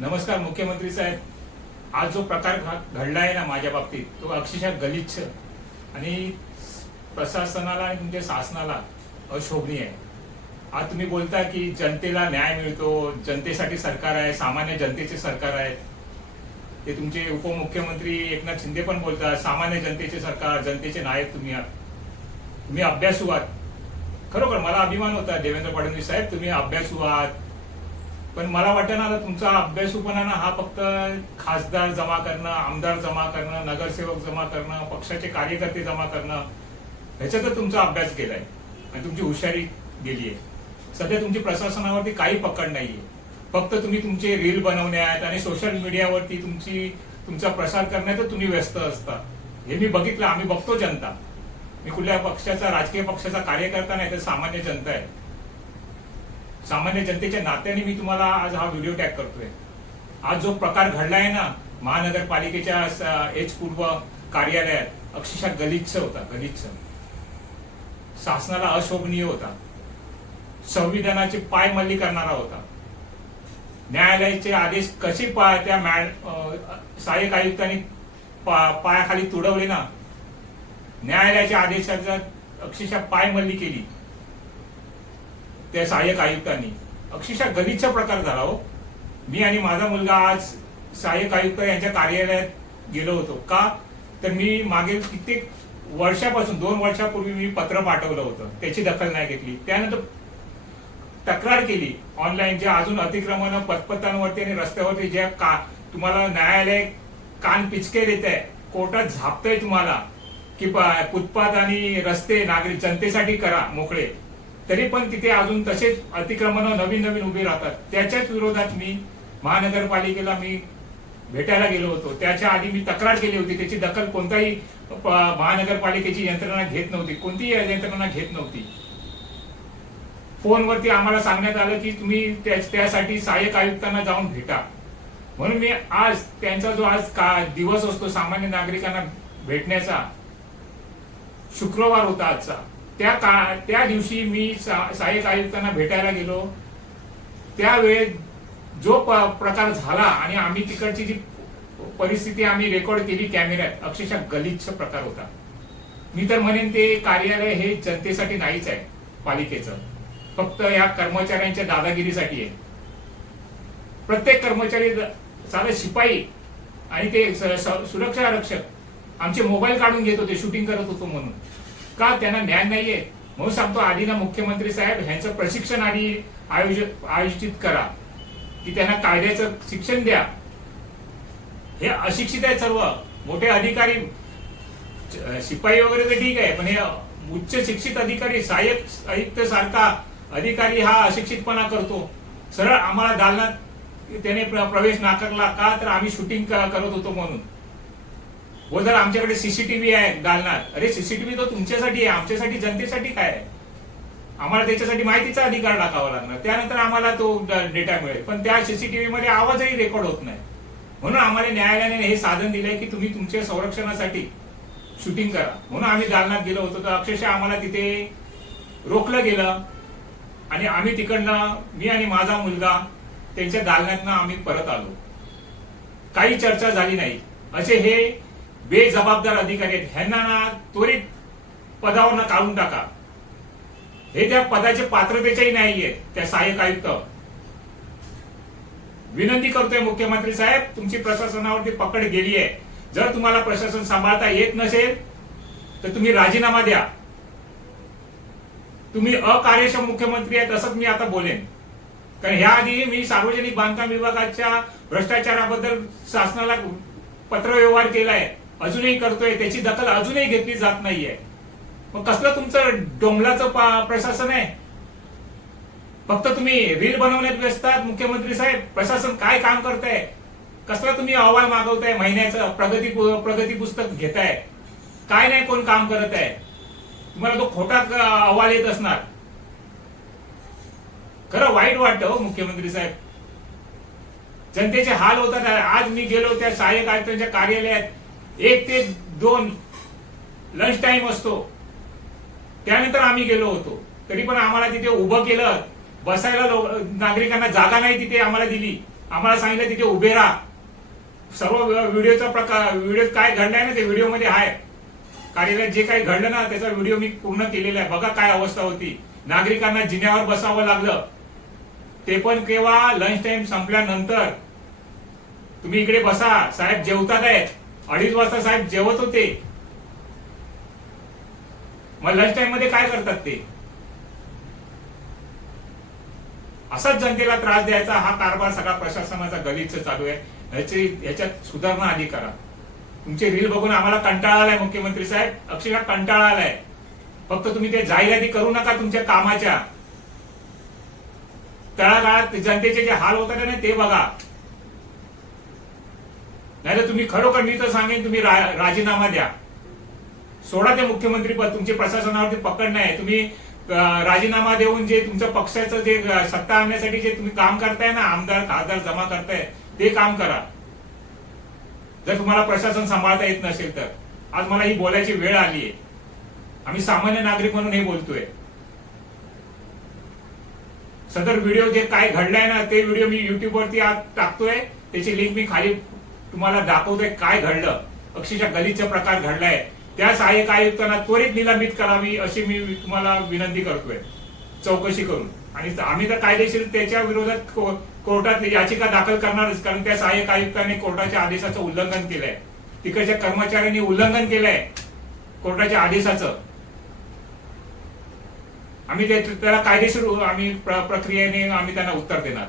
नमस्कार मुख्यमंत्री साहेब. आज जो प्रकार घडला आहे ना माझ्या बाबतीत, तो अक्षरशः गलिच्छ आणि प्रशासनाला आणि तुमच्या शासनाला अशोभनीय आहे. आज तुम्ही बोलता की जनतेला न्याय मिळतो, जनतेसाठी सरकार आहे, सामान्य जनतेचे सरकार आहे. ते तुमचे उपमुख्यमंत्री एकनाथ शिंदे पण बोलतात सामान्य जनतेचे सरकार, जनतेचे नायक तुम्ही आहात. तुम्ही अभ्यासू आहात. खरोखर मला अभिमान होता देवेंद्र फडणवीस साहेब, तुम्ही अभ्यासू आहात. पण मला वाटतं ना तुमचा अभ्यासूपणा ना हा फक्त खासदार जमा करणं, आमदार जमा करणं, नगरसेवक जमा करणं, पक्षाचे कार्यकर्ते जमा करणं, ह्याच्यातच तुमचा अभ्यास गेलाय आणि तुमची हुशारी गेली आहे. सध्या तुमची प्रशासनावरती काही पकड नाहीये. फक्त तुम्ही तुमचे रील बनवण्यात आणि सोशल मीडियावरती तुमचा प्रसार करण्यात तुम्ही व्यस्त असता. हे मी बघितलं, आम्ही बघतो जनता. मी कुठल्या पक्षाचा, राजकीय पक्षाचा कार्यकर्ता नाही, तर सामान्य जनता आहे. सामान्य जनतेच्या नात्याने मी तुम्हाला आज हा व्हिडिओ टॅग करतोय. आज जो प्रकार घडलाय ना महानगरपालिकेच्या एच पूर्व कार्यालयात, अक्षरशः गलिच्छ होता, गलिच्छ. शासनाला अशोभनीय होता, संविधानाचे पायमल्ली करणारा होता. न्यायालयाचे आदेश कसे त्या सहाय्यक आयुक्तांनी पायाखाली तुडवले ना, न्यायालयाच्या आदेशाचा अक्षरशः पायमल्ली केली त्या सहाय्यक आयुक्तांनी. अक्षरशः गलिच्छ प्रकार झाला हो. मी आणि माझा मुलगा आज सहाय्यक आयुक्त यांच्या कार्यालयात गेलो होतो. का तर मी मागील कित्येक वर्षापासून 2 वर्षापूर्वी मी पत्र पाठवलं होतं, त्याची दखल नाही घेतली. त्यानंतर तक्रार केली ऑनलाईन, जे अजून अतिक्रमण पथपथांवरती आणि रस्त्यावरती ज्या तुम्हाला न्यायालय कान पिचके देत आहे, कोर्टात झापतंय तुम्हाला की फुटपाथ आणि रस्ते नागरिक जनतेसाठी करा मोकळे, तरी पण तिथे अजून तसेच अतिक्रमण नवीन नवीन उभी राहतात. त्याच्याच विरोधात मी महानगरपालिकेला मी भेटायला गेलो होतो. त्याच्या आधी मी तक्रार केली होती, त्याची दखल कोणताही महानगरपालिकेची यंत्रणा घेत नव्हती, कोणतीही यंत्रणा घेत नव्हती. फोनवरती आम्हाला सांगण्यात आलं की तुम्ही त्यासाठी सहाय्यक आयुक्तांना जाऊन भेटा. म्हणून मी आज त्यांचा जो आज दिवस असतो सामान्य नागरिकांना भेटण्याचा, शुक्रवार होता आजचा, त्या दिवशी मी सहाय्यक आयुक्तांना भेटायला गेलो. त्यावेळेस जो प्रकार झाला आणि आम्ही तिकडची जी परिस्थिती आम्ही रेकॉर्ड केली कॅमेऱ्यात, अक्षरशः गलिच्छ प्रकार होता. मी तर म्हणेन ते कार्यालय हे जनतेसाठी नाहीच आहे पालिकेचं, फक्त या कर्मचाऱ्यांच्या दादागिरीसाठी आहे. प्रत्येक कर्मचारी, साधे शिपाई आणि ते सुरक्षा रक्षक आमचे मोबाईल काढून घेत होते, शूटिंग करत होतो म्हणून. का त्यांना ज्ञान नाहीये? म्हणून सांगतो आधी ना मुख्यमंत्री साहेब, ह्यांचं प्रशिक्षण आधी आयोजित करा, की त्यांना कायद्याचं शिक्षण द्या. हे अशिक्षित आहेत सर्व. मोठे अधिकारी, शिपाई वगैरे तर ठीक आहे, पण हे उच्च शिक्षित अधिकारी, सहाय्यक आयुक्त सारखा अधिकारी हा अशिक्षितपणा करतो. सरळ आम्हाला दालनात त्याने प्रवेश नाकारला. का तर आम्ही शूटिंग करत होतो म्हणून. व जर आमच्याकडे सीसीटीव्ही आहे दालनात, अरे सीसीटीव्ही तो तुमच्यासाठी आहे, आमच्यासाठी जनतेसाठी काय आहे? आम्हाला त्याच्यासाठी माहितीचा अधिकार टाकावा लागणार, त्यानंतर आम्हाला तो डेटा मिळेल. पण त्या सीसीटीव्ही मध्ये आवाजही रेकॉर्ड होत नाही. म्हणून आम्हाला न्यायालयाने हे साधन दिलंय की तुम्ही तुमच्या संरक्षणासाठी शूटिंग करा. म्हणून आम्ही दालनात गेलो होतो. तर अक्षरशः आम्हाला तिथे रोखलं गेलं आणि आम्ही तिकडनं, मी आणि माझा मुलगा त्यांच्या दालनातनं आम्ही परत आलो. काही चर्चा झाली नाही. असे हे बेजबाबदार अधिकारी आहेत, ह्यांना ना त्वरित पदावरनं काढून टाका. हे त्या पदाचे पात्रतेच्याही नाहीये त्या सहाय्यक आयुक्त. विनंती करतोय मुख्यमंत्री साहेब, तुमची प्रशासनावरती पकड गेली आहे. जर तुम्हाला प्रशासन सांभाळता येत नसेल तर तुम्ही राजीनामा द्या. तुम्ही अकार्यक्षम मुख्यमंत्री आहेत असंच मी आता बोलेन. कारण ह्या आधी मी सार्वजनिक बांधकाम विभागाच्या भ्रष्टाचाराबद्दल शासनाला पत्रव्यवहार केलाय, अजूनही करतोय. त्याची दखल अजूनही घेतली जात नाहीये. मग कसलं तुमचं डोंबलाचं प्रशासन आहे? फक्त तुम्ही रील बनवण्यात व्यस्त आहात मुख्यमंत्री साहेब. प्रशासन काय काम करताय? कसला तुम्ही अहवाल मागवताय महिन्याचं, प्रगती पुस्तक घेताय? काय नाही कोण काम करत आहे. तुम्हाला तो खोटा अहवाल येत असणार. खरं वाईट वाटतं हो मुख्यमंत्री साहेब. जनतेचे हाल होतात. आज मी गेलो त्या सहाय्यक आयुक्तांच्या कार्यालयात, 1 ते 2 लंच टाइम असतो, त्यानंतर आम्ही गेलो होतो. तरी पण आम्हाला तिथे उभं केलं, बसायला नागरिकांना जागा नाही तिथे आम्हाला दिली. आम्हाला सांगितलं तिथे उभे राहा. सर्व व्हिडिओचा प्रकार, व्हिडिओ काय घडलाय ना ते व्हिडिओ मध्ये आहे. कार्यालयात जे काही घडलं ना त्याचा व्हिडिओ मी पूर्ण केलेला आहे. बघा काय अवस्था होती. नागरिकांना जिन्यावर बसावं लागलं, ते पण केव्हा, लंच टाइम संपल्यानंतर. तुम्ही इकडे बसा, साहेब जेवतात आहेत. 2:30 वाजता साहेब जेवत होते. मग लंच टाइम मध्ये काय करतात ते? असाच जनतेला त्रास द्यायचा हा कारभार सगळा प्रशासनाचा गलिच्छ चालू आहे. याच्यात सुधारणा आधी करा. तुमचे रील बघून आम्हाला कंटाळा आलाय मुख्यमंत्री साहेब, अक्षरशः कंटाळा आलाय. फक्त तुम्ही ते जाहिराती करू नका तुमच्या कामाच्या. तळागाळात जनतेचे जे हाल होतात ना ते बघा. नाही तर तुम्ही खरोखर, मी तर सांगेन तुम्ही राजीनामा द्या. सोडा ते मुख्यमंत्री पद. तुमचे प्रशासनावरती पकड नाही. तुम्ही राजीनामा देऊन जे तुमच्या पक्षाचं जे सत्ता आणण्यासाठी जे तुम्ही काम करताय ना, आमदार खासदार जमा करताय, ते काम करा. जर तुम्हाला प्रशासन सांभाळता येत नसेल तर. आज मला ही बोलायची वेळ आली आहे. आम्ही सामान्य नागरिक म्हणून हे बोलतोय. सदर व्हिडिओ जे काय घडलाय ना ते व्हिडिओ मी युट्यूब वरती आज टाकतोय. त्याची लिंक मी खाली तुम्हाला दाखवतोय. काय घडलं, अक्षरशः गलिच्छ प्रकार घडलाय. त्या सहाय्यक आयुक्तांना त्वरित निलंबित करावी अशी मी तुम्हाला विनंती करतोय, चौकशी करून. आणि आम्ही तर कायदेशीर त्याच्या विरोधात कोर्टात याचिका दाखल करणारच. कारण त्या सहाय्यक आयुक्तांनी कोर्टाच्या आदेशाचं उल्लंघन केलंय. तिकडच्या कर्मचाऱ्यांनी उल्लंघन केलंय कोर्टाच्या आदेशाचं. आम्ही त्याला कायदेशीर आम्ही प्रक्रियेने आम्ही त्यांना उत्तर देणार.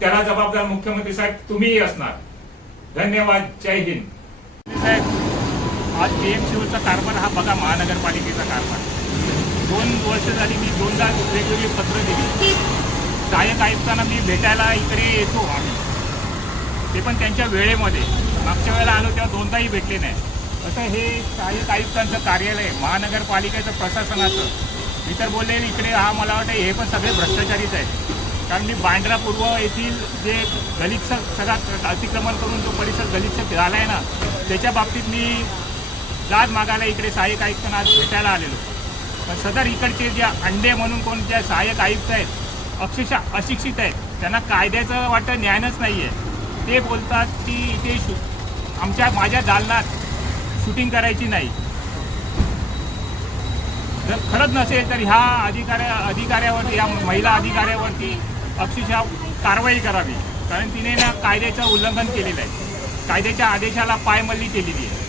त्याला जबाबदार मुख्यमंत्री साहेब तुम्हीही असणार. धन्यवाद. जय हिंद. साहेब, आज पीएमसीओचा कारभार हा बघा, महानगरपालिकेचा कारभार. 2 वर्ष झाली मी 2दा वेगवेगळी पत्र दिली. सहाय्यक आयुक्तांना मी भेटायला इकडे येतो आम्ही, ते पण त्यांच्या वेळेमध्ये. मागच्या वेळेला आलो तेव्हा 2दाही भेटले नाही. असं हे सहाय्यक आयुक्तांचं कार्यालय, महानगरपालिकेचं, प्रशासनाचं. मी तर बोलले इकडे हा मला वाटतं हे पण सगळे भ्रष्टाचारीच आहेत. कारण मी बांद्रा पूर्व येथील जे गलिच्छ सगळा अतिक्रमण करून जो परिसर गलिच्छ झाला आहे ना, त्याच्या बाबतीत मी लाच मागायला इकडे सहाय्यक आयुक्तांना आज भेटायला आलेलो. पण सदर इकडचे जे अंडे म्हणून कोण ज्या सहाय्यक आयुक्त आहेत, अक्षरशः अशिक्षित आहेत. त्यांना कायद्याचं वाटतं ज्ञानच नाही आहे. ते बोलतात की इथे माझ्या दालनात शूटिंग करायची नाही. जर खरंच नसेल तर ह्या अधिकाऱ्यावरती, या महिला अधिकाऱ्यावरती अक्षरशः कारवाई करावी. कारण तिने ना कायद्याचं उल्लंघन केलेलं आहे, कायद्याच्या आदेशाला पायमल्ली केलेली आहे.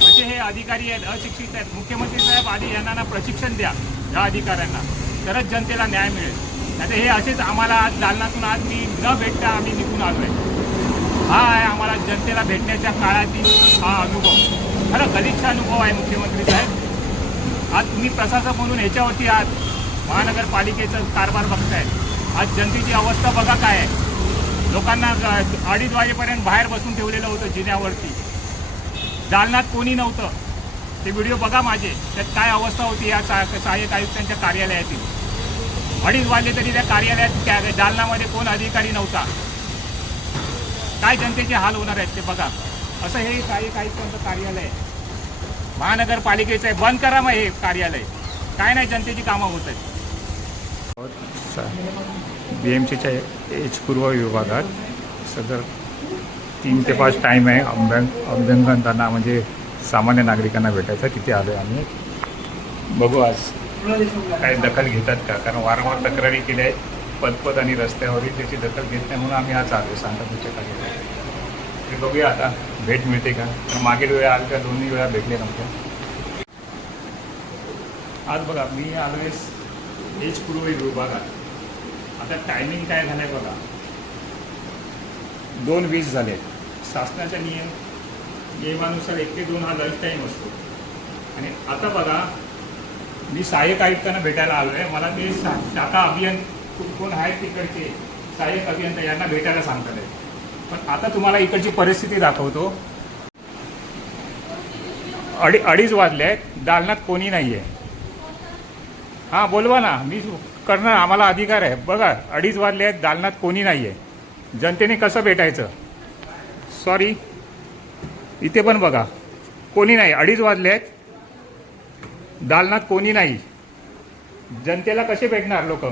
असे हे अधिकारी आहेत, अशिक्षित आहेत. मुख्यमंत्री साहेब आधी यांना ना प्रशिक्षण द्या या अधिकाऱ्यांना, तरच जनतेला न्याय मिळेल. नाही तर हे असेच आम्हाला आज दालनातून आज मी न भेटता आम्ही निघून आलो आहे. हा आहे आम्हाला जनतेला भेटण्याच्या काळातील हा अनुभव. खरं गलिच्छ अनुभव आहे मुख्यमंत्री साहेब. आज तुम्ही प्रशासक म्हणून ह्याच्यावरती आज महानगरपालिकेचं कारभार बघताय. आज जनतेची अवस्था बघा काय आहे. लोकांना 2:30 वाजेपर्यंत बाहेर बसून ठेवलेलं होतं जिन्यावरती. दालनात कोणी नव्हतं. ते व्हिडिओ बघा माझे, त्यात काय अवस्था होती या सहाय्यक आयुक्तांच्या कार्यालयातील. 2:30 वाजले तरी त्या कार्यालयात दालनामध्ये कोण अधिकारी नव्हता. काय जनतेचे हाल होणार आहेत ते बघा. असं हे सहाय्यक आयुक्तांचं कार्यालय आहे, महानगरपालिकेचं आहे. बंद करा मग हे कार्यालय. काय नाही, जनतेची कामं होत आहेत. BMCच्या एच पूर्व विभागात सदर 3 ते 5 टाईम आहे अभ्यंगतांना म्हणजे सामान्य नागरिकांना भेटायचा. तिथे आलो आहे आम्ही. बघू आज काय दखल घेतात का, कारण वारंवार तक्रारी केल्या आहेत पदपद आणि रस्त्यावरील. त्याची दखल घेत नाही म्हणून आम्ही आज आलो सांतापूरच्या कार्यालयात. ते बघूया आता भेट मिळते का. मागील वेळा आलं का 2 वेळा भेटले नव्हते. आज बघा मी आलो आहे एच पूर्व विभागात. आता टायमिंग काय झालं आहे बघा, 2:20 झाले. शासनाच्या नियमानुसार 1 ते 2 हा लंच टाईम असतो. आणि आता बघा मी सहाय्यक आयुक्तांना भेटायला आलो आहे. मला ते शाखा अभियंता कोण आहेत तिकडचे सहाय्यक अभियंता यांना भेटायला सांगतात आहे. पण आता तुम्हाला इकडची परिस्थिती दाखवतो. 2:30 वाजले आहेत, दालनात कोणी नाही आहे. हां बोलवा ना, मी करणार, आम्हाला अधिकार आहे. बघा 2:30 वाजले आहेत, दालनात कोणी नाही आहे. जनतेने कसं भेटायचं. सॉरी, इथे पण बघा कोणी नाही. 2:30 वाजले आहेत, दालनात कोणी नाही. जनतेला कसे भेटणार लोक.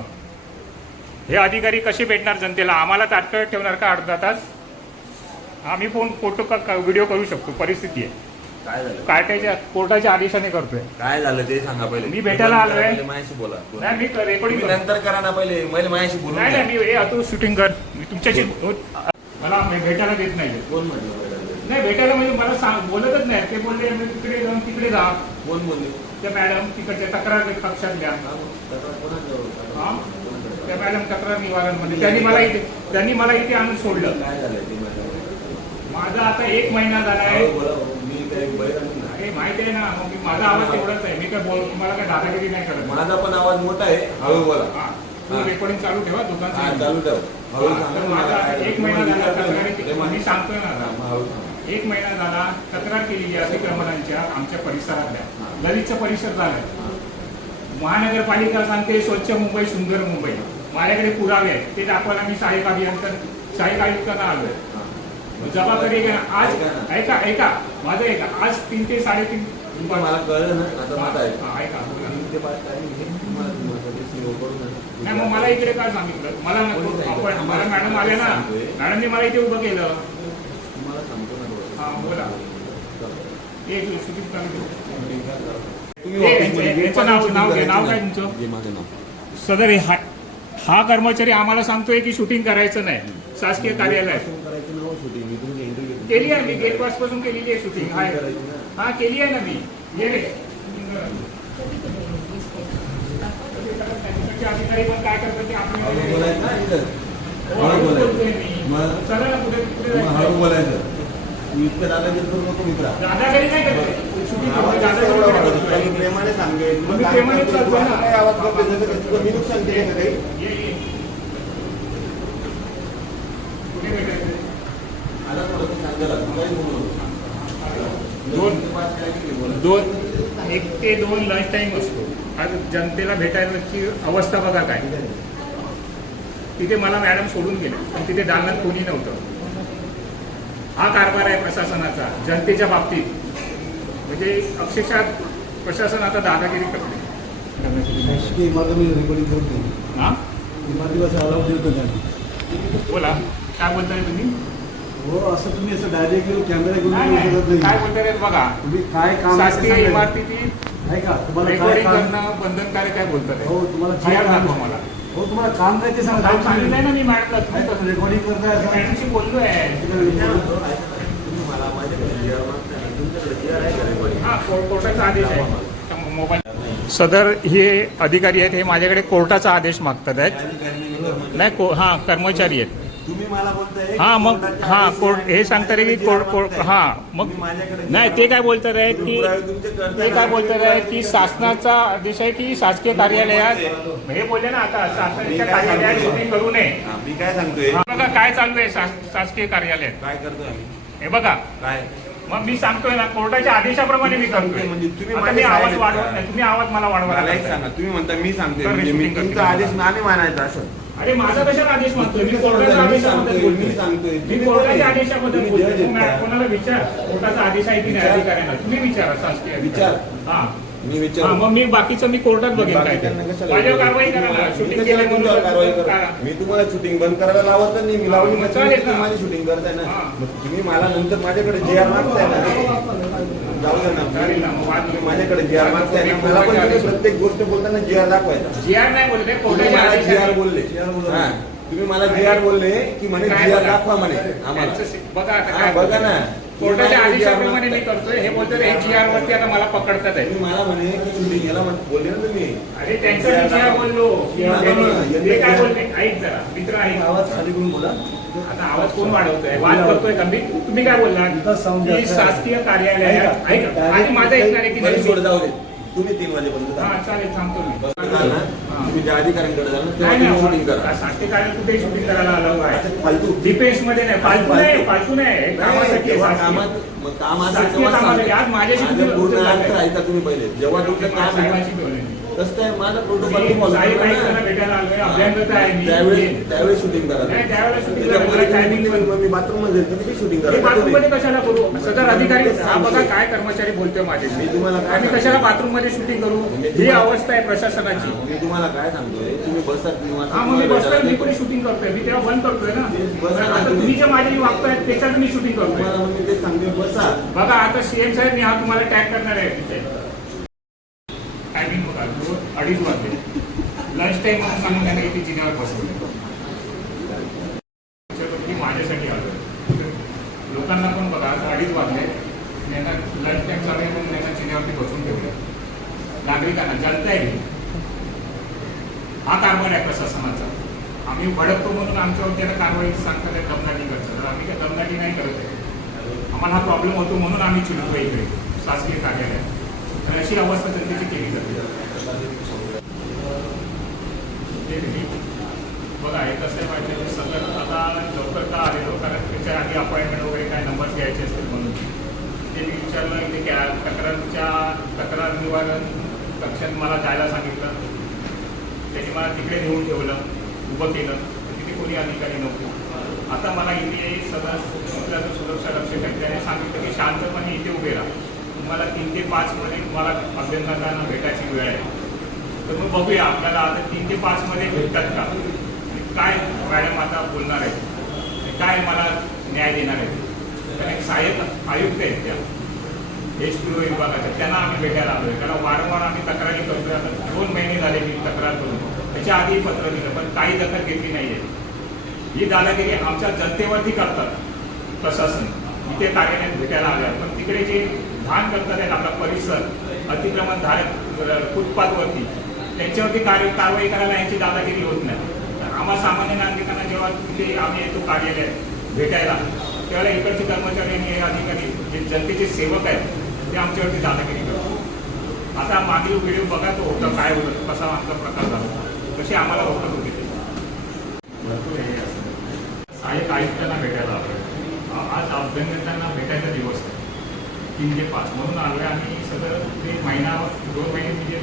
हे अधिकारी कसे भेटणार जनतेला? आम्हाला तात्काळ ठेवणार का अर्धा तास? आम्ही फोटो व्हिडिओ करू शकतो, परिस्थिती आहे. काय झालं? कायद्याच्या कोर्टाच्या आदेशाने करतोय. काय झालं ते सांगा पहिले. मी भेटायला आलोय. पहिले माझ्याशी बोला. नाही, मी रेकॉर्डिंग तुम्ही नंतर करा ना, पहिले माझ्याशी बोलून नाही घ्या. नाही, मी तू शूटिंग कर. मी तुमच्याशी मला भेटायला देत नाही. कोण म्हटलं? नाही भेटायला म्हणजे मला बोलतच नाही. ते बोलले मी तिकडे जाऊन तिकडे जा. कोण बोलले? त्या मॅडम तिकडच्या तक्रार कक्षातल्या. हा? त्या मॅडम तक्रार निवारण मध्ये त्यांनी मला इथे आणून सोडलं. काय झालं ते माझा आता 1 महिना झाला आहे. मी काही बैरण नाही. हे माहिती आहे ना, मग माझा आवाज तेवढाच आहे. मी काय तुम्हाला काय दादागिरी नाही करत. माझा पण आवाज मोठा आहे, हळू बोला. हा. तू रेकॉर्डिंग चालू ठेवा हा, दुकान चालू ठेव. हळू सांगा. माझा 1 महिना झाला तक्रारी मी मी सांगतोय ना. हळू सांगा. 1 महिना झाला तक्रार केलेली अतिक्रमणांच्या आमच्या परिसरातल्या. दलितचा परिसर झालाय. महानगरपालिका सांगते स्वच्छ मुंबई, सुंदर मुंबई. माझ्याकडे पुरावे आहेत, ते दाखवायला मी सहाय्यक आयुक्तांना आलोय. जबाबदारी घ्या. आज ऐका माझं ऐका. आज 3 ते 3:30 तुमचं मला कळलं ना, आता माझं आहे. ऐका. 3 ते 5 टाइम घे. तुम्हाला करून नाही मग मला इकडे काय सांगितलं? मला मला मॅडम आले ना, मॅडमने मला इथे उभं केलं. तुम्हाला सांगतो ना थोडं. हा बोला. एक शूटिंग चालू नाव काय तुमचं? जे माझं नाव. सदर हा कर्मचारी आम्हाला सांगतोय की शूटिंग करायचं नाही शासकीय कार्यालयात. करायचं नाव शूटिंग. मी तुमची इंटरव्ह्यू केली आहे मी. गेट पास पासून केलेली आहे शूटिंग. हा केली आहे ना मी. ये रे. अधिकारी पण काय करतात ते आपल्याला बोलायचं ना इथं. हळू बोलतोय मी. चला ना कुठे कुठे हळू बोलायचं. तू इतकं दादागिरी करू नको मित्रा. दादागिरी नाही करते. शूटिंग करते. दादागिरी मी प्रेमाने सांगेन. मी प्रेमाने चालतोय ना. काय आवाज करतोय त्याचं काय तुला मी नुकसान केलं का काही? ये. कुठे भेटायचं? आता थोडंसं सांगायला तू काही बोलू नको. 1 ते 2 लंच टाइम असतो. आज जनतेला भेटायची अवस्था बघा काय. तिथे मला मॅडम सोडून गेले, पण तिथे दालनात कोणी नव्हतं. हा कारभार आहे प्रशासनाचा जनतेच्या बाबतीत. म्हणजे अक्षरशः प्रशासन आता दादागिरी करते. मी रेकॉर्डिंग करतो. हा इमारतीवर अलाउड देतो त्यांनी. बोला काय बोलताय तुम्ही? हो, असं तुम्ही असं डायरेक्टली कॅमेरा घेऊन नाही, येऊ शकत नाही. काय नाही. बोलताय बघा. तुम्ही काय काम आहे ते शासकीय सांगा. इमारतीची आहे का तुम्हाला काय रेकॉर्डिंग काम? करणं बंधनकारक काय बोलतात? हो, तुम्हाला काय GR काम दाखवा आहे? मला. हो, तुम्हाला काम काय ते सांगा. काम सांगितलंय ना मी मॅडमला. तुम्ही रेकॉर्डिंग करताय असं मॅडमशी बोललोय. तुम्ही मला माझ्याकडे GR मागताय ना, तुमच्याकडे GR आहे का रेकॉर्डिंग? हा कोर्टाचा आदेश आहे. मोबाईल सदर हे अधिकारी आहेत, हे माझ्याकडे कोर्टाचा आदेश मागतात आहेत. नाही हा कर्मचारी आहेत. तुम्ही मला बोलताय हा मग हा कोर्ट हे सांगतात की कोर्ट हा मग नाही ते काय बोलतात आहेत की ते काय बोलतात आहेत की शासनाचा आदेश आहे की शासकीय कार्यालयात हे बोलले ना आता शासनाच्या कार्यालयात शूटिंग करू नये. मी काय सांगतोय? बघा काय चालू आहे शासकीय कार्यालयात. काय करतोय आम्ही? हे बघा काय मग मी सांगतोय ना कोर्टाच्या आदेशाप्रमाणे मी करतोय. म्हणजे तुम्ही आता माझे मी आवाज साहेब वाढवत आहेत. नाही. तुम्ही आवाज मला मला एक वाढवायला सांगा. तुम्ही म्हणता मी सांगतोय तर मी म्हणजे मी shooting करते. तुमचा आदेश आम्ही मानायचा असं. अरे माझा कशाला आदेश मानतोय? मी कोर्टाच्या मी आदेशाबद्दल सांगतोय, मी बोलतोय. सांगतोय. मी कोर्टाच्या आदेशाबद्दल तुम्ही बोलतोय. जज आहेत तुम्ही का? कोणाला विचार कोर्टाचा आदेश आहे की नाही विचार. अधिकाऱ्यांना. तुम्ही विचारा शासकीय विचार. अधिकारी. हा मी हा, विचार मग मी बाकीचं मी कोर्टात बघेन काय ते. बाकीच्यांना कशाला माझ्यावर कारवाई करा ना. मी शूटिंग कशाला केलं तुमच्यावर कारवाई म्हणून करा? करा. मी तुम्हाला शूटिंग बंद करायला लावत तर नाही. मी लावली मग का? चालेल तुम्ही ना. माझी शूटिंग करताय ना. हा. मग तुम्ही मला नंतर माझ्याकडे GR मागताय ना. जाऊ दे ना. चालेल ना, मग वाद तुम्ही नको. माझ्याकडे GR मागताय ना. मला पण तुम्ही प्रत्येक गोष्ट बोलताना GR दाखवायचा. GR नाही बोलले तुम्ही कोर्टाच्या मला आदेशाने. GR बोलले. हा. तुम्ही मला GR बोलले की म्हणे काय GR बघा? दाखवा म्हणे आम्हाला. त्यांचं बघा आता हा, काय बघा ना. कोर्टाच्या तुम्ही माझ्याकडे आदेशाप्रमाणे GR मी मागताय. करतोय. हे बोलतात हे GR वरती आता मला पकडतात आहे. तुम्ही मला म्हणे की शूटिंग याला बोलले ना तुम्ही. अरे त्यांचा विचार बोललो. ते काय बोलले ऐक जरा मित्र ऐक. आवाज खाली करून बोला. आता आवाज कोण वाढवतोय? वाद करतोय का मी? तुम्ही काय बोलला इथं sound की जास्त आहे. शासकीय कार्यालयात ऐक आणि माझं ऐकणार आहे की बरं, नाही? सोड जाऊ दे. तुम्ही 3 वाजेपर्यंत हा चालेल सांगतो मी. जा ना. तुम्ही ज्या अधिकाऱ्यांकडे जा ना तेव्हा नाही तुम्ही शूटिंग करा. नाही शासकीय कार्यालय कुठे शूटिंग करायला आलं आहे? असं फालतू डिफेन्स मध्ये नाही. फालतू नाही. फालतू नाही. कामासाठी आहे जेव्हा शासकीय. कामात मग काम असेल शासकीय तेव्हा कामासाठी. सांगा. आज माझ्याशी माझं तुम्ही पूर्ण उत्तर अर्थ द्या. ऐका तुम्ही पहिले. जेव्हा तुमचं काम आहे साहेबांशी बोलले. तसं काय माझा प्रोटोकॉल मी सहाय्यक आयुक्तांना भेटायला आलोय, अभ्यंगत आहे मी. त्यावेळेस शूटिंग करा नाही, त्यावेळेला shooting ला मला timing पण- मग मी बाथरूम मध्ये जाईल, तुम्ही शूटिंग मी करा बाथरूम मध्ये कशाला करू? सदर अधिकारी हा बघा काय कर्मचारी बोलतोय माझे. मी तुम्हाला काय आम्ही कशाला बाथरूम मध्ये शूटिंग करू? ही अवस्था आहे प्रशासनाची. मी तुम्हाला काय सांगतोय, तुम्ही बसा किंवा हा मग मी बसतोय, मी पण शूटिंग करतोय, मी तेव्हा बंद करतोय ना. बसा ना आता तुम्ही जे माझ्याशी वागताय त्याच्यात मी शूटिंग करतोय. तुम्हाला मग मी ते सांगतोय बसा. बघा आता सीएम साहेब मी हा तुम्हाला टॅग करणार आहे तिथे. टायमिंग बघा 2:30 वाजले. लंच टाइम म्हणून सांगून त्यांना इथे जिन्यावर बसवलं. माझ्यासाठी आलो. लोकांना पण बघा 2:30 वाजले. त्यांना लंच टाइम चालू आहे म्हणून त्यांना जिन्यावरती बसून ठेवलं. नागरिकांना जनता आहे. हा कारभार आहे प्रशासनाचा. आम्ही भडकतो म्हणून आमच्यावर त्याला कारवाई सांगतात दमदाटी करतात. तर आम्ही काय दमदाटी नाही करत आहे. आम्हाला हा प्रॉब्लेम होतो म्हणून आम्ही चिडतो इकडे शासकीय कार्यालयात. तर अशी अवस्था जनतेची केली जाते. बघा हे कसं आहे माहिती आहे, सतत आता लवकर का आलेलो कारण त्याच्या आधी अपॉइंटमेंट वगैरे काय नंबर्स घ्यायचे असतील म्हणून ते मी विचारलं इथे तक्रार निवारण कक्षात मला जायला सांगितलं. त्याने मला तिकडे नेऊन ठेवलं, उभं केलं. तिथे कोणी अधिकारी नव्हते. आता मला इथे सगळं सुरक्षा रक्षक आहे त्याने सांगितलं की शांतपणे इथे उभे राहा. तुम्हाला 3 ते 5 मध्ये तुम्हाला अभ्यंगतांना भेटायची वेळ आहे. तर मग बघूया आपल्याला आता 3 ते 5 मध्ये भेटतात का, काय मॅडम आता बोलणार आहे, काय मला न्याय देणार आहे. कारण एक सहाय्यक आयुक्त आहेत त्या पूर्व विभागाच्या, त्यांना आम्ही भेटायला आलोय. कारण वारंवार आम्ही तक्रारी करतोय. आता 2 महिने झाले मी तक्रार करून. त्याच्या आधी पत्र दिलं पण काही दखल घेतली नाही आहे. ही दादागिरी आमच्या जनतेवरती करतात प्रशासन. इथे कार्यालयात भेटायला आल्या पण तिकडे जे घाण करतात आहेत आपला परिसर, अतिक्रमण धारक फुटपाथवरती त्यांच्यावरती कारवाई करायला यांची दादागिरी होत नाही. आम्हा सामान्य नागरिकांना जेव्हा तिथे आम्ही येतो कार्यालयात भेटायला त्यावेळेला इकडचे कर्मचारी आणि हे अधिकारी जे जनतेचे सेवक आहेत ते आमच्यावरती दादागिरी करतात. आता मागील व्हिडिओ बघा तो होता काय होतं, कसा आमचा प्रकार झाला, कसे आम्हाला ओळखत होते ते. सहाय्यक आयुक्तांना भेटायला आलो. आज अभ्यंगतांना भेटायचा दिवस आहे 3 ते 5 म्हणून आलो आहे. आम्ही सगळं ते 2 महिने म्हणजे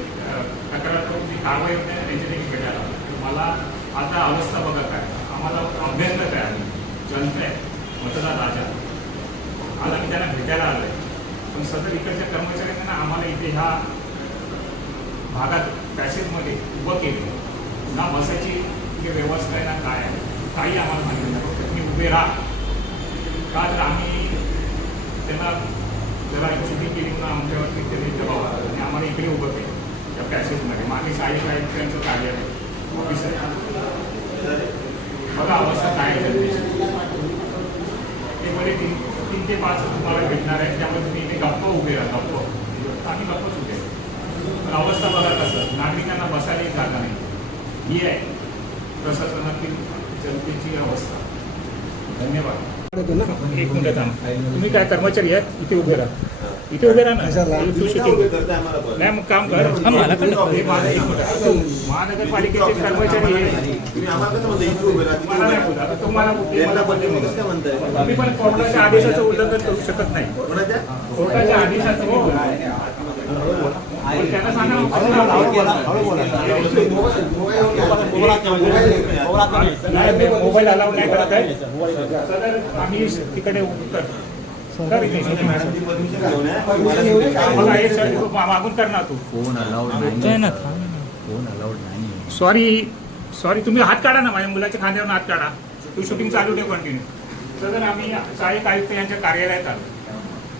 तक्रार करून जी कारवाई होते ना त्यांच्या देखील भेटायला आलो. मला आता अवस्था बघा काय, आम्हाला अभ्यंगत आहे, आम्ही जनता आहे, मतदार राजा. आज आम्ही त्यांना भेटायला आलो आहे. पण सदर इकडच्या कर्मचाऱ्यांना आम्हाला इथे ह्या भागात पॅसेजमध्ये उभं केलं. ना बसायची व्यवस्था आहे ना काय आहे काही आम्हाला माहिती नाही. तुम्ही उभे राहा का, तर आम्ही त्यांना जरा चुकी केली म्हणून आमच्यावरती त्यांनी दबाव आला आणि आम्हाला इकडे उभं केलं त्या पॅसेजमध्ये. मागे सहाय्यक आयुक्तांचं कार्यालय ऑफिस आहे. बघा अवस्था काय आहे जनतेची. ते बोले 3 ते 5 तुम्हाला भेटणार आहे त्यामुळे तुम्ही इथे गप्प उभे राहा. गप्प आम्ही गप्पच उभे राहतो. पण अवस्था बघा कसं, नागरिकांना बसायला जागा नाही. ही आहे प्रशासनातील जनतेची अवस्था. धन्यवाद. एक मिनिट थांब. तुम्ही काय कर्मचारी आहेत, इथे उभे राहा. इथे उभे राहा ना. तू शूटिंग नाही मग काम कर. महानगरपालिकेचे कर्मचारी आहे. मला नाही बोला. आता तुम्हाला तुम्ही पण कोर्टाच्या आदेशाचं उल्लंघन करू शकत नाही. कोर्टाच्या आदेशाचं मी त्यांना सांगा मोबाईल अलाउड नाही करत आहे. सदर आम्ही तिकडे मागून करणार तू. फोन अलाउड नाही. सॉरी तुम्ही हात काढा ना, माझ्या मुलाच्या खांद्यावरून हात काढा. तू शूटिंग चालू ठेव कंटिन्यू. सदर आम्ही सहाय्यक आयुक्त यांच्या कार्यालयात आलो.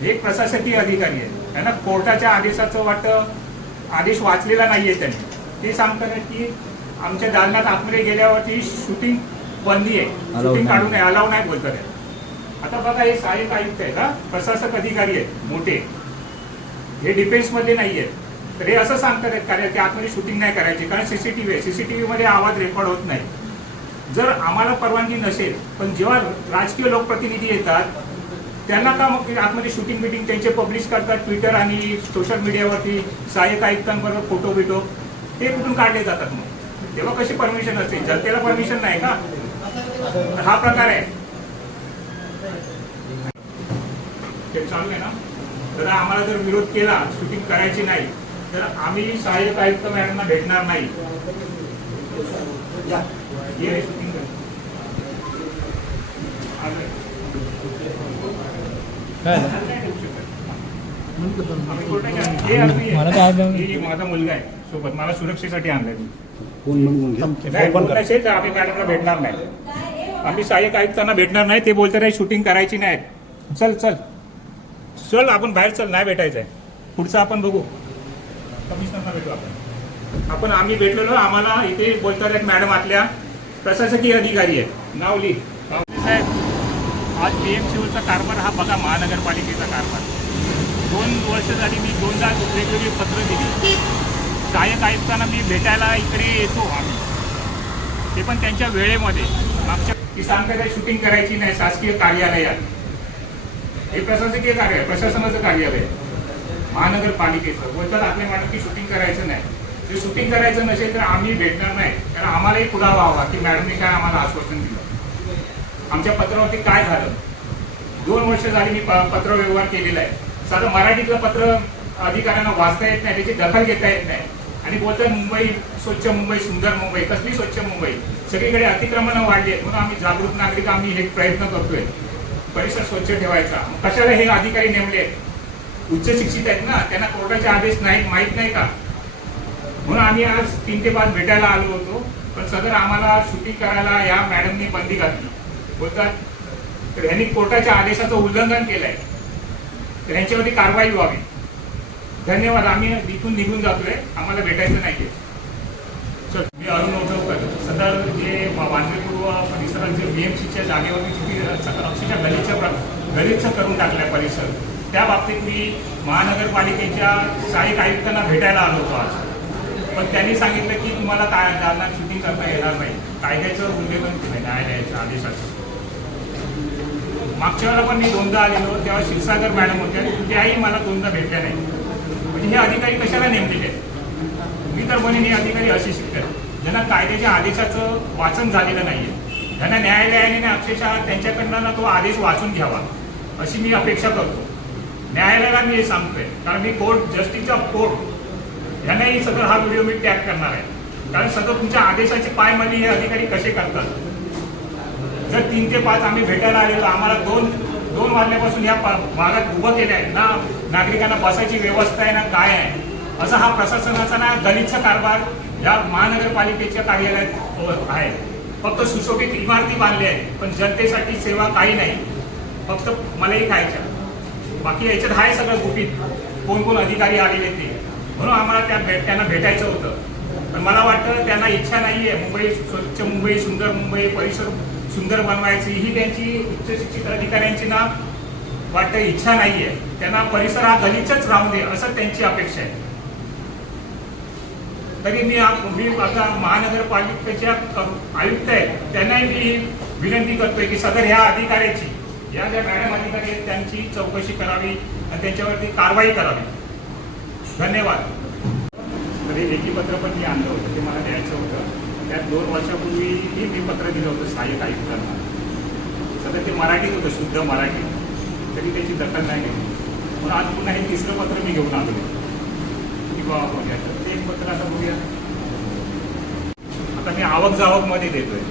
हे प्रशासकीय अधिकारी आहे. त्यांना कोर्टाच्या आदेशाचं वाटतं आदेश वाचलेला नाहीये त्यांनी. ते सांगतात की आमच्या दालनात आतमध्ये गेल्यावरती शूटिंग बंदी आहे, शूटिंग काढू नये, अलाव नाही बोलतात. आता बघा हे सहाय्यक आयुक्त आहेत का, प्रशासक अधिकारी आहेत मोठे, हे डिफेन्समध्ये नाही आहेत. तर हे असं सांगतात कार्य की आतमध्ये शूटिंग नाही करायची कारण सीसीटीव्ही आहे, सीसीटीव्ही मध्ये आवाज रेकॉर्ड होत नाही. जर आम्हाला परवानगी नसेल पण जेव्हा राजकीय लोकप्रतिनिधी येतात त्यांना का मग आतमध्ये शूटिंग मिटिंग त्यांचे पब्लिश करतात ट्विटर आणि सोशल मीडियावरती सहाय्यक आयुक्तांबरोबर फोटो बिटो ते कुठून काढले जातात. मग तेव्हा कशी परमिशन असते, जनतेला परमिशन नाही का. हा प्रकार आहे ते चालू आहे ना. तर आम्हाला जर विरोध केला शूटिंग करायची नाही तर आम्ही सहाय्यक आयुक्त मॅडमना भेटणार नाही. या. ये shooting कर. आम्ही कोर्टाच्या- हे माझा मुलगा आहे सोबत, मला सुरक्षेसाठी आणलाय. फोन म्हणून घ्या. नाही, बोलण्याचे तर आम्ही मॅडमला भेटणार नाही. आम्ही सहाय्यक आयुक्तांना भेटणार नाही. ते बोलते नाही शूटिंग करायची नाही. चल चल चल आपण बाहेर चल, नाही भेटायचं आहे. पुढचं आपण बघू. कमिशनरला भेटू आपण. आम्ही भेटलेलो. आम्हाला इथे बोलतात मॅडम आपल्या प्रशासकीय अधिकारी आहेत. नाव लिह. साहेब, आज PMCOचा कारभार हा बघा, महानगरपालिकेचा कारभार. 2 वर्ष झाली मी 2दा वेगवेगळी पत्र दिली. सहाय्यक आयुक्तांना मी भेटायला इकडे येतो आम्ही, ते पण त्यांच्या वेळेमध्ये. मागच्या की सांगतात शूटिंग करायची नाही शासकीय कार्यालयात. हे प्रशासकीय कार्य आहे, प्रशासनाचं कार्यालय आहे, महानगरपालिकेचं. बोलतात आपल्या मॅडम की शूटिंग करायचं नाही. ते शूटिंग करायचं नसेल तर आम्ही भेटणार नाही. कारण आम्हालाही पुरावा हवा की मॅडमने काय आम्हाला आश्वासन दिलं, आमच्या पत्रावरती काय झालं. 2 वर्ष झाली मी पत्रव्यवहार केलेला आहे. साधं मराठीतलं पत्र अधिकाऱ्यांना वाचता येत नाही, त्याची दखल घेता येत नाही. आणि बोलतात मुंबई स्वच्छ मुंबई, सुंदर मुंबई. कसली स्वच्छ मुंबई? सगळीकडे अतिक्रमणं वाढली आहेत. म्हणून आम्ही जागृत नागरिक आम्ही हे प्रयत्न करतोय परिसर स्वच्छ ठेवायचा. कशाला हे अधिकारी नेमले आहेत? उच्च शिक्षित आहेत ना, त्यांना कोर्टाचे आदेश नाही माहीत नाही का? म्हणून आम्ही आज 3 ते 5 भेटायला आलो होतो. पण सदर आम्हाला शूटिंग करायला या मॅडमनी बंदी घातली. बोलतात तर ह्यांनी कोर्टाच्या आदेशाचं उल्लंघन केलंय, तर ह्यांच्यावरती कारवाई व्हावी. धन्यवाद. आम्ही इथून निघून जातोय, आम्हाला भेटायचं नाहीये. चल, मी अरुण उठवकर. सदर जे वांद्रेपूर्व परिसरात जे BMCच्या जागेवरती अक्षरशः गलिच्छ करून टाकलाय परिसर, त्या बाबतीत मी महानगरपालिकेच्या सहाय्यक आयुक्तांना भेटायला आलो होतो आज. पण त्यांनी सांगितलं की तुम्हाला काय जालना शूटिंग करता येणार नाही. कायद्याचं उल्लंघन केलं न्यायालयाच्या आदेशाचं. मागच्या वेळेला पण मी 2दा आलेलो, तेव्हा क्षीरसागर मॅडम होत्या, त्याही मला 2दा भेटल्या नाही. म्हणजे हे अधिकारी कशाला नेमलेले आहेत? मी तर म्हणेन हे अधिकारी असे शिकतात ज्यांना कायद्याच्या आदेशाचं वाचन झालेलं नाहीये, त्यांना न्यायालयाने अक्षरशः त्यांच्याकडनं तो आदेश वाचून घ्यावा अशी मी अपेक्षा करतो. न्यायालयाला मी हे सांगतोय, कारण मी कोर्ट, जस्टिस ऑफ कोर्ट यांनाही सगळं हा व्हिडिओ मी टॅग करणार आहे. कारण सगळं तुमच्या आदेशाचे पायमल्ली हे अधिकारी कसे करतात. जर 3 ते 5 आम्ही भेटायला आलेलो, आम्हाला 2 वाजल्यापासून या भागात उभं केलं आहे ना, नागरिकांना बसायची व्यवस्था आहे ना काय आहे, असा हा प्रशासनाचा ना गलिच्छ कारभार या महानगरपालिकेच्या कार्यालयात आहे. फक्त सुशोभित इमारती बांधल्या आहेत, पण जनतेसाठी सेवा काही नाही. फक्त मलाही खायच्या, बाकी याच्यात आहे सगळं गुपित, कोण कोण अधिकारी आलेले ते. म्हणून आम्हाला त्यांना भेटायचं होतं. पण मला वाटतं त्यांना इच्छा नाही आहे मुंबई स्वच्छ मुंबई, सुंदर मुंबई, परिसर सुंदर बनवायची ही त्यांची उच्च शिक्षित अधिकाऱ्यांची ना वाटतं इच्छा नाही आहे. त्यांना परिसर हा गलिच्छच राहू दे असं त्यांची अपेक्षा आहे. तरी मी आता महानगरपालिकेच्या आयुक्त आहेत त्यांनाही मी विनंती करतोय की सदर ह्या अधिकाऱ्याची, या ज्या मॅडम अधिकारी आहेत त्यांची चौकशी करावी आणि त्यांच्यावरती कारवाई करावी. धन्यवाद. तरी लेखी पत्र पण मी आणलं होतं, ते मला द्यायचं होतं. त्यात 2 वर्षापूर्वी मी पत्र दिलं होतं सहाय्यक आयुक्तांना. सध्या ते मराठीत होतं, शुद्ध मराठी, तरी त्याची दखल नाही घेतली. म्हणून आज पुन्हा हे 3रं पत्र मी घेऊन आलो की बाबा बघूया. ते एक पत्र आता बघूया. आता मी आवक जावकमध्ये देतोय.